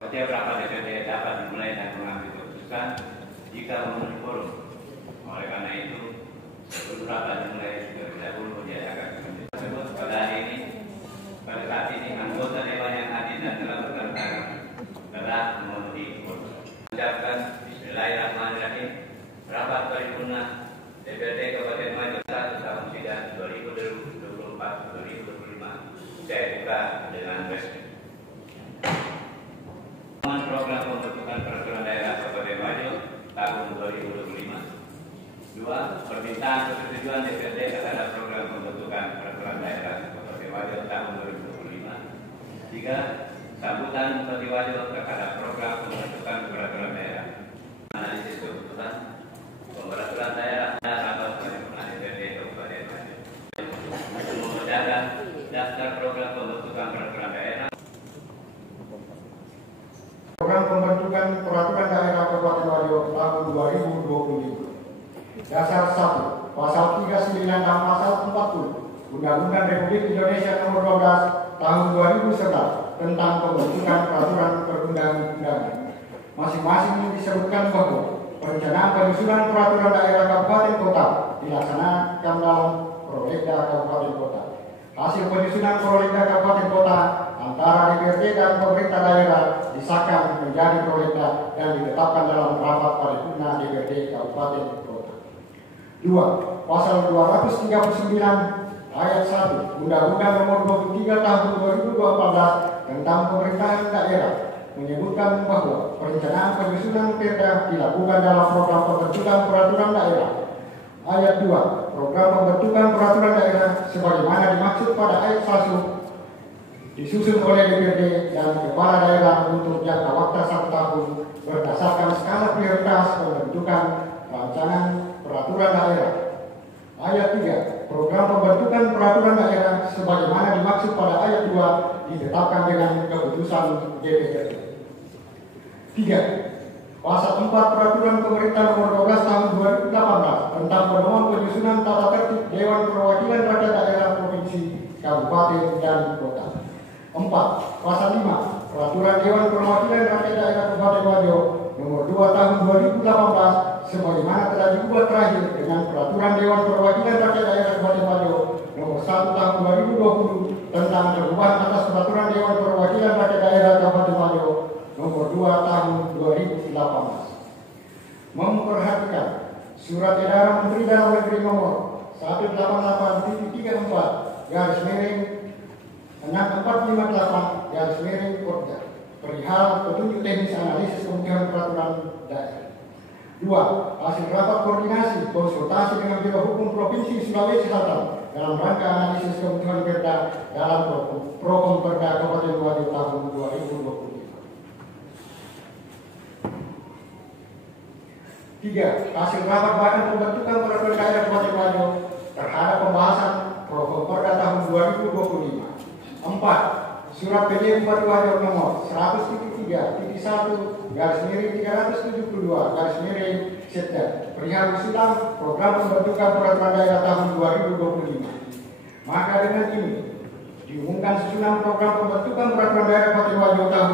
Setiap rapat DPD dapat dimulai dan mengambil keputusan jika memenuhi quorum. Oleh karena itu, sebelum rapat dimulai terlebih dahulu diadakan tersebut pada hari ini. Pada saat ini anggota dewan yang hadir dan telah bertanggung telah memenuhi quorum. Mengucapkan Bismillahirrahmanirrahim. Rapat paripurna DPRD Kabupaten Majo 1 tahun sidang 2024-2025 saya buka dengan resmi. Program pembentukan peraturan daerah Kabupaten Majo tahun 2025. 2. Permintaan persetujuan DPRD terhadap program pembentukan peraturan daerah Kabupaten Majo tahun 2025. 3. Sambutan Bupati Majo terhadap program pembentukan peraturan daerah. Analisis keputusan peraturan daerah rapat paripurna DPRD Kabupaten Majo. Membacakan daftar program pembentukan peraturan daerah. Program pembentukan peraturan daerah Kabupaten Majo tahun 2025. Dasar 1. Pasal 39 dan Pasal 40 Undang-Undang Republik Indonesia Nomor 12 Tahun 2011 tentang pembentukan peraturan perundang-undangan. Masing-masing disebutkan bahwa perencanaan penyusunan peraturan daerah kabupaten kota dilaksanakan dalam Prolegda Kabupaten Kota. Hasil penyusunan Prolegda Kabupaten Kota antara DPRD dan pemerintah daerah disahkan menjadi prolegda dan ditetapkan dalam rapat paripurna DPRD Kabupaten Kota. 2. Pasal 239 ayat 1 Undang-Undang Nomor 23 Tahun 2014 tentang pemerintahan daerah menyebutkan bahwa perencanaan penyusunan perda dilakukan dalam program pembentukan peraturan daerah. Ayat 2. Program pembentukan peraturan daerah sebagaimana dimaksud pada ayat 1 disusun oleh DPRD dan kepala daerah untuk jangka waktu 1 tahun berdasarkan skala prioritas pembentukan rancangan peraturan daerah. Ayat 3. Program pembentukan peraturan daerah sebagaimana dimaksud pada ayat 2 ditetapkan dengan keputusan DPRD. 3. Pasal 4 Peraturan Pemerintah Nomor 12 Tahun 2018 tentang pedoman penyusunan tata tertib Dewan Perwakilan Rakyat Daerah Provinsi, Kabupaten, dan Kota. 4. Pasal 5 Peraturan Dewan Perwakilan Rakyat Daerah Kabupaten Majo Nomor 2 Tahun 2018 sebagaimana telah diubah terakhir dengan Peraturan Dewan Perwakilan Rakyat Daerah Kabupaten Majo Nomor 1 Tahun 2020 tentang perubahan atas Peraturan Dewan Perwakilan Rakyat Daerah Kabupaten Majo Nomor 2 Tahun 2018. Memperhatikan Surat Edaran Menteri Dalam Negeri Nomor 188.34 garis miring 6458 garis miring Porda perihal petunjuk teknis analisis kebutuhan peraturan daerah. 2. Hasil rapat koordinasi konsultasi dengan Biro Hukum Provinsi Sulawesi Selatan dalam rangka analisis kebutuhan perda dalam Prokom Perda Kabupaten Majo tahun 2020. 3. Hasil rapat badan pembentukan peraturan daerah Kabupaten Majo terhadap pembahasan Prokom Perda tahun 2025. 4. Surat PD Bupati Majo nomor 100.3.1 garis miring 372 garis miring Setda perihal usulan program pembentukan peraturan daerah tahun 2025. Maka dengan ini diumumkan susunan program pembentukan peraturan daerah Kabupaten Majo tahun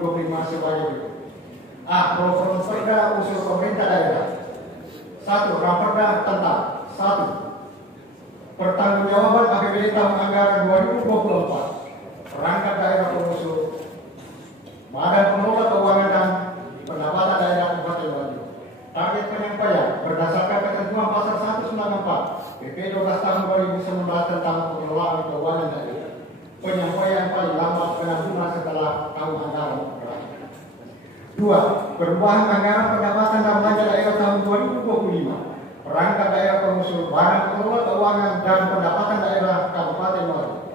2025 sebagai berikut. A. Program Perda usul pemerintah daerah. 1. Raperda tentang 1. Pertanggungjawaban APBD tahun anggaran 2024 perangkat daerah pengusul Badan Pengelola Keuangan dan Pendapatan Daerah Kabupaten Majo. Target penyampaian berdasarkan ketentuan pasal 194 PP 12 tahun 2019 tentang pengelolaan keuangan daerah. Penyampaian paling lambat 6 bulan setelah tahun anggaran berakhir. 2. Perubahan anggaran pendapatan dan belanja daerah tahun 2025. Perangkat daerah pengusul Badan Pengelola Keuangan dan Pendapatan Daerah Kabupaten Majo.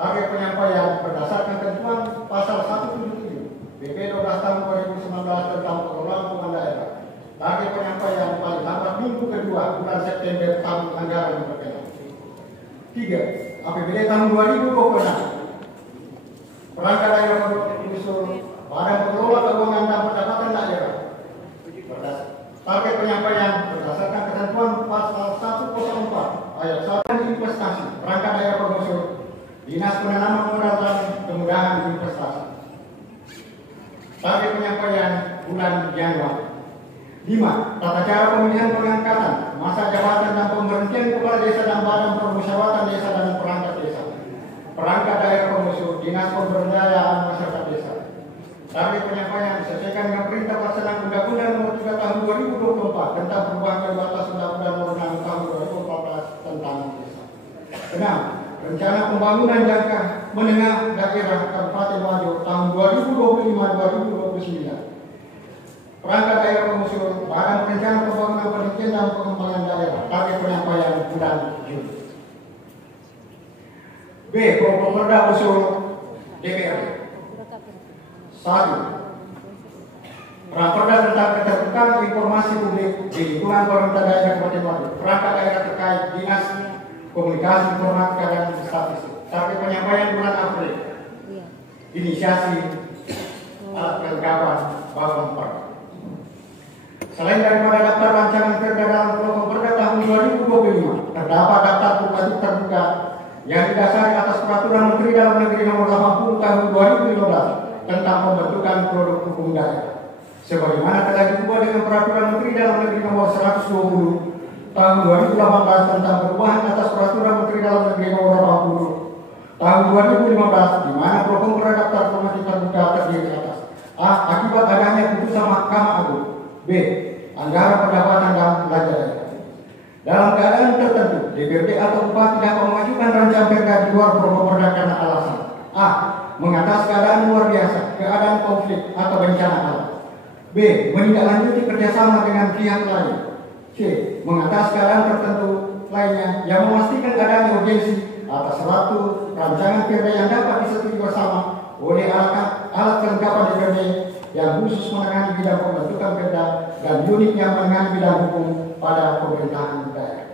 Target penyampaian berdasarkan ketentuan pasal 177 PP 12 tahun 2019 tentang pengelolaan keuangan daerah. Target penyampaian paling lambat minggu kedua bulan September tahun anggaran berkenaan. 3. APBD tahun 2026. Perangkat daerah pengusul Badan Pengelola Keuangan dan Pendapatan Daerah. Target penyampaian berdasarkan ketentuan pasal 104 ayat 1 investasi perangkat daerah pengusul Dinas Penanaman Modal dan Kemudahan Investasi. Target penyampaian bulan Januari. 5. Tata cara pemilihan pengangkatan, masa jabatan dan pemberhentian kepala desa dan badan permusyawaratan desa dan perangkat desa. Perangkat daerah pengusul, dinas pemberdayaan masyarakat desa. Target penyampaian disesuaikan dengan perintah pelaksanaan Undang-Undang Nomor 3 Tahun 2024 tentang perubahan atas Undang-Undang Nomor 6 Tahun 2014 tentang desa. 6. Rencana pembangunan jangka menengah daerah Kabupaten Wajo tahun 2025-2029. Perangkat daerah pengusul, badan perencanaan pembangunan penelitian dan pengembangan daerah. Target penyampaian bulan Juni. B. Properda usul DPRD. 1. Raperda tentang keterbukaan informasi publik di lingkungan pemerintah daerah Kabupaten Wajo. Perangkat daerah terkait dinas komunikasi informatika dan statistik. Target penyampaian bulan April. Inisiasi alat kelengkapan bangun perda. Selain daripada daftar rancangan perda dalam program perda tahun 2025, terdapat daftar publikasi terbuka yang didasari atas peraturan Menteri Dalam Negeri Nomor 80 Tahun 2015 tentang pembentukan produk hukum daerah, sebagaimana telah diubah dengan peraturan Menteri Dalam Negeri Nomor 120 Tahun 2018 tentang perubahan atas peraturan Menteri Dalam Negeri Nomor 80 Tahun 2015, di mana program perda daftar publikasi terbuka terdiri atas: A. Akibat adanya putusan Mahkamah Agung. B. Anggaran pendapatan dan belanja daerah. Dalam keadaan tertentu, DPRD atau bupati dapat mengajukan rancangan perda di luar program perda karena alasan: A. Mengatasi keadaan luar biasa, keadaan konflik atau bencana alam. B. Menindaklanjuti kerjasama dengan pihak lain. C. Mengatasi keadaan tertentu lainnya yang memastikan adanya urgensi atas suatu rancangan perda yang dapat disetujui bersama oleh alat kelengkapan DPRD yang khusus menangani bidang pembentukan perda dan unit yang menangani bidang hukum pada pemerintahan daerah.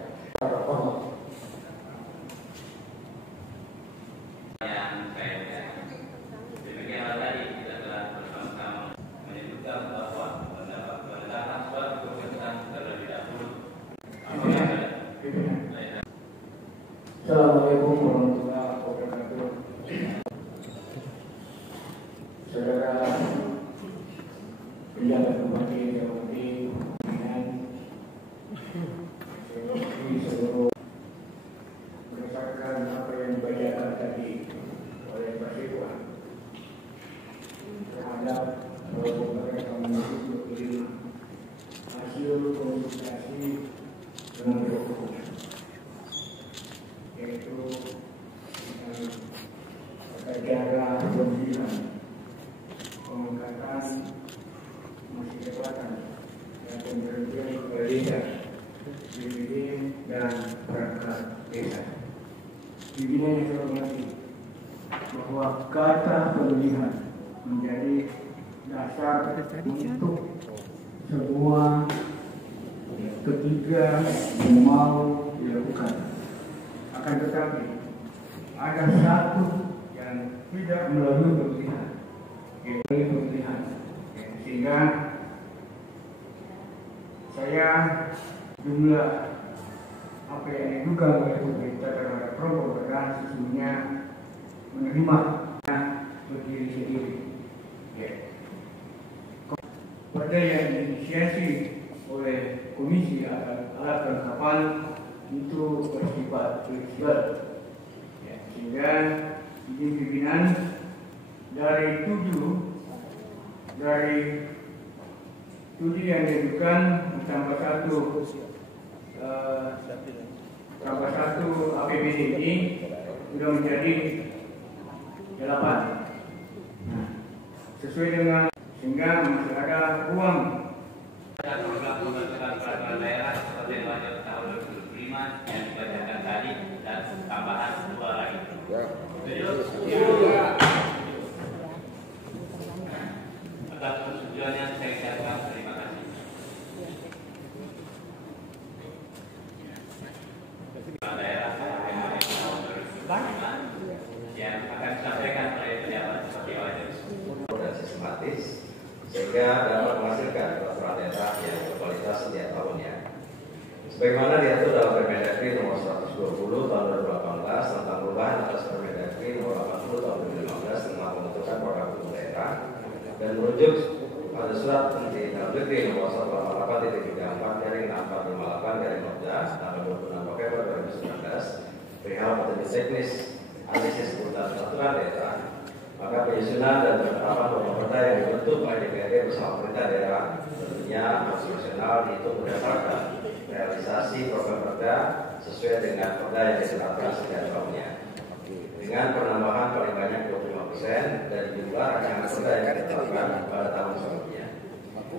Assalamualaikum warahmatullahi wabarakatuh. Saudara pejabat bupati Jawati dengan seluruh berdasarkan apa yang dibacakan tadi oleh Pak Siswa terhadap beberapa menunjukkan hasil konsultasi dengan hukum, yaitu cara pemilihan pengangkatan masa jabatan dan pemberhentian kepala desa, DPD dan perangkat desa. Pimpinan yang saya hormati, bahwa kata pemilihan menjadi dasar untuk semua ketiga yang mau dilakukan. Akan tetapi ada satu yang tidak melalui pemilihan, yaitu pemilihan, sehingga saya jumlah apa yang diduga oleh pemerintah terhadap program perda sesungguhnya menerima berdiri sendiri. Perda yang diinisiasi oleh Komisi Alat Kelengkapan itu bersifat fleksibel, sehingga izin pimpinan dari tujuh yang diajukan tambah satu APBD ini sudah menjadi 8. Nah, sesuai dengan sehingga masih ada ruang. Program pembentukan peraturan daerah Kabupaten Wajo tahun 2005 yang dibacakan tadi dan tambahan 2 lagi. Atas persetujuannya saya ucapkan terima kasih. Daerah Kabupaten Wajo tahun 2005 yang akan disampaikan oleh pejabat seperti Wajo. Dan sistematis sehingga dapat menghasilkan peraturan daerah yang berkualitas setiap tahunnya. Sebagaimana diatur dalam Permendagri Nomor 120 Tahun 2018 tentang perubahan atas Permendagri Nomor 80 Tahun 2015 tentang pembentukan program hukum daerah, dan merujuk pada surat Menteri Dalam Negeri nomor 188.34/6458 tanggal 26 November 2019 perihal petunjuk teknis analisis kebutuhan peraturan daerah, maka penyusunan dan penerapan perda yang dibentuk oleh DPRD bersama pemerintah daerah tentunya harus rasional dihitung berdasarkan realisasi program perda sesuai dengan perda yang ditetapkan setiap tahunnya, dengan penambahan paling banyak 25% dari jumlah rancangan perda yang ditetapkan pada tahun sebelumnya.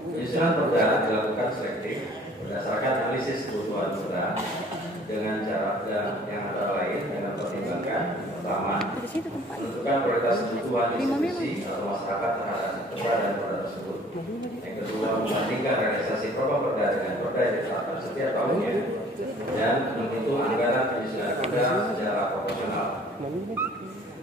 Penyusunan perda dilakukan selektif berdasarkan analisis kebutuhan perda dengan cara yang antara lain dengan mempertimbangkan pertama, menentukan prioritas kebutuhan institusi atau masyarakat terhadap perda dan perda tersebut. Yang kedua, membandingkan realisasi program perda dengan perda yang ditetapkan setiap tahunnya dan menghitung anggaran penyusunan perda secara proporsional.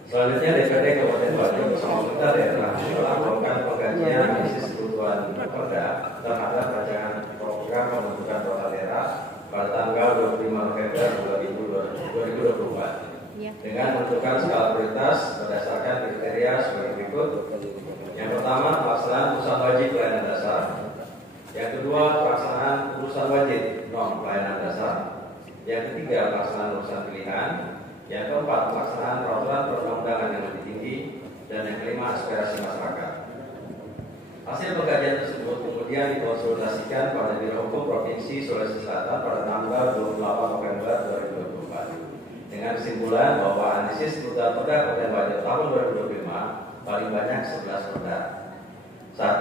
Selanjutnya, DPRD Kabupaten Bajo bersama pemerintah daerah melakukan pengkajian analisis kebutuhan perda terhadap rancangan program pembentukan peraturan daerah pada tanggal 25 November 2024 dengan menentukan skala prioritas berdasarkan kriteria sebagai berikut. Yang pertama, pelaksanaan urusan wajib pelayanan dasar. Yang kedua, pelaksanaan urusan wajib non pelayanan dasar. Yang ketiga, pelaksanaan urusan pilihan. Yang keempat, pelaksanaan peraturan perundang-undangan yang lebih tinggi. Dan yang kelima, aspirasi masyarakat. Hasil pengkajian tersebut kemudian dikonsultasikan pada Biro Hukum Provinsi Sulawesi Selatan pada tanggal 28 November 2024 dengan kesimpulan bahwa analisis kebutuhan perda Kabupaten Bajo tahun 2025 paling banyak 11 perda.